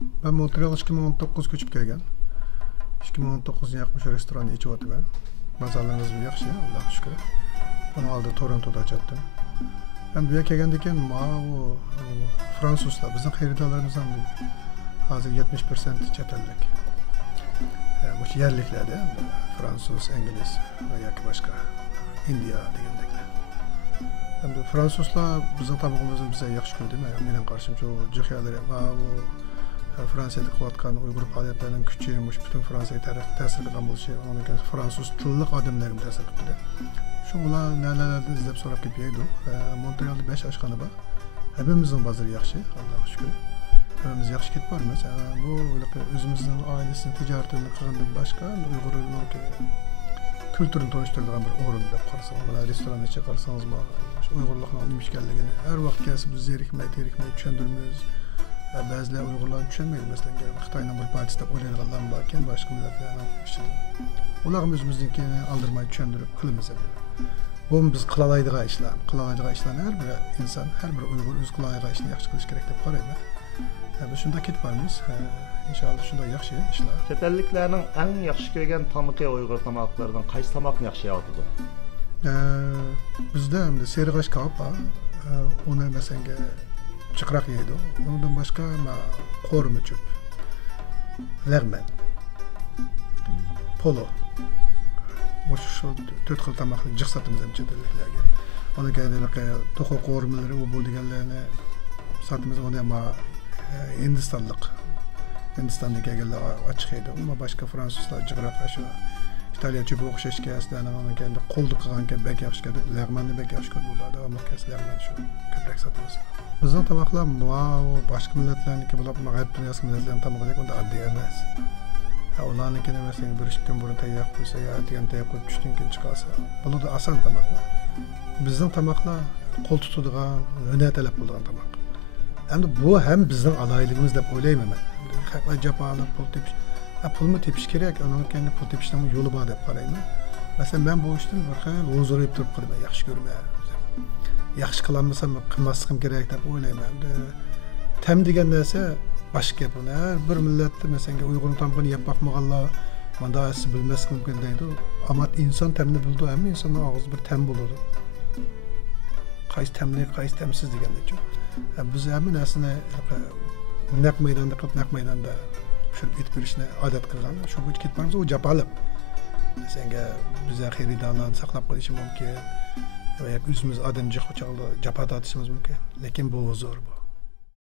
Ben Montreal 2019 köçüp kelgen. 2019 yakmış restoranda içip oturman. Mazalarınız bir yaxşı, Allah'a şükür. Onu aldı Toronto'da açattım. Hem büyük kelgendeken o Fransızlar, bizim xeridalarımızdan hazır 70% chet ellik. Bu yerliklerde Fransız, İngiliz veya başka India degandekler. Hem de Fransızlar bizim tabağımızı bize yaxşı gördü mü? Benim karşımda o cıhyalar o Fransa'da kıvatkan Uygur faaliyetlerinin küçüğüymüş, bütün Fransa'yı tesir eden bu şey, onun için Fransız tıllık adımlarım tesir etti. Şunlar nelerden izleyip sonra gitmeyeydi. Montreal'da 5 aşkanı var. Hepimizin bazıları yaxşı, Allah'a şükür. Hepimiz yaxşı git var mesela. Bu özümüzün ailesinin ticaretini kırından başka, Uygur'un kültürünü tanıştırılan bir orun dep qarasam, restoranda içe qarsanız Uygurluqning nima ekanligini har vaqt kelib biz zerikmay tushundirmiz. Bazılar Uygurlar düşünmeydi mesela. Xitoyning bir partisi deb o'ylaydiganlar bor ekan, boshqa millatlarning ishini. Ularni o'zimizningini aldırmayı tushundirib qilamiz. Bu biz qila oladigan ishlar. Qila oladigan ishlarni har bir inson, har bir Uyg'ur o'z qila oladigan ishni yaxshi qilish kerak deb qarayman. Biz shunda ketib boramiz. İnşallah shunda yaxshi ishlar. Chet elliklarning eng yaxshi ko'rgan tamoqi Uyg'ur tamoqlaridan qaysi tamoqni yaxshi yeyotdi? Bizda endi serg'ash kebab bor. Uni masalan çıkrak yeydi. Ondan başka qorma çöp, lagman, polo. Şu 4 xil tamoqni jiq satamiz ham chet elliklarga. Ona keladigan to'qo qormalari u bo'lganlarni satamiz. Onu ham Hindistan'da kelganlar ochiq yeydi. Ama başka Fransızlar jiqroq shu İtalya çöpü o'xshash kaslarni ona keldi qo'lda qilgan bek yaxshi keldi. Lagmanni bek yaxshi ko'rib bo'ladi. Ama kaslarni shu ko'proq satamiz. Bizning tamoqlar başka millatlarniki bo'lib, Mag'rib dunyosi millatlarining tamoqlari unda oddiy emas. Ularnikini mesela bir ish kun burun tayyor qo'ysa, yo degan tayyor qo'yib tushdan keyin chiqarsa, bu da oson tamoqlar. Bizning tamoqlar qo'l tutadigan, hunar talab bo'lgan tamoq. Endi bu ham bizning alayligimiz deb o'ylayman men. Xalqlar japonik pul tepish, pulni tepish kerak, onun kendi pul tepishning yo'li bor deb qarayman. Mesela men bu ishdan bir xil o'zirib turib qilmayman, yaxshi ko'rmayman. Yaxshi qilolmasam qilmasligim kerak deb o'ylayman. Tam degan narsa boshqa gap. Bir millatda masalan Uyg'urning tamini yeb boqmaganlar manda siz bilmaslik mumkin deydi. Ammo inson tamni bildi, hamma insonning og'zida bir tam bo'ladi. Qaysi tamli, qaysi tamsiz degandachu. Biz hamma narsani naq maydonda qilib, naq maydonda shu etib berishni odat qilgan. Shu bo'yicha ketmaymiz, u japalib. Masalan bizlar xaridorlarni saqlab qolishi mumkin. Veya özümüz adam jiq o'chaqda japa tortishimiz mumkin. Lekin bu zo'r bu.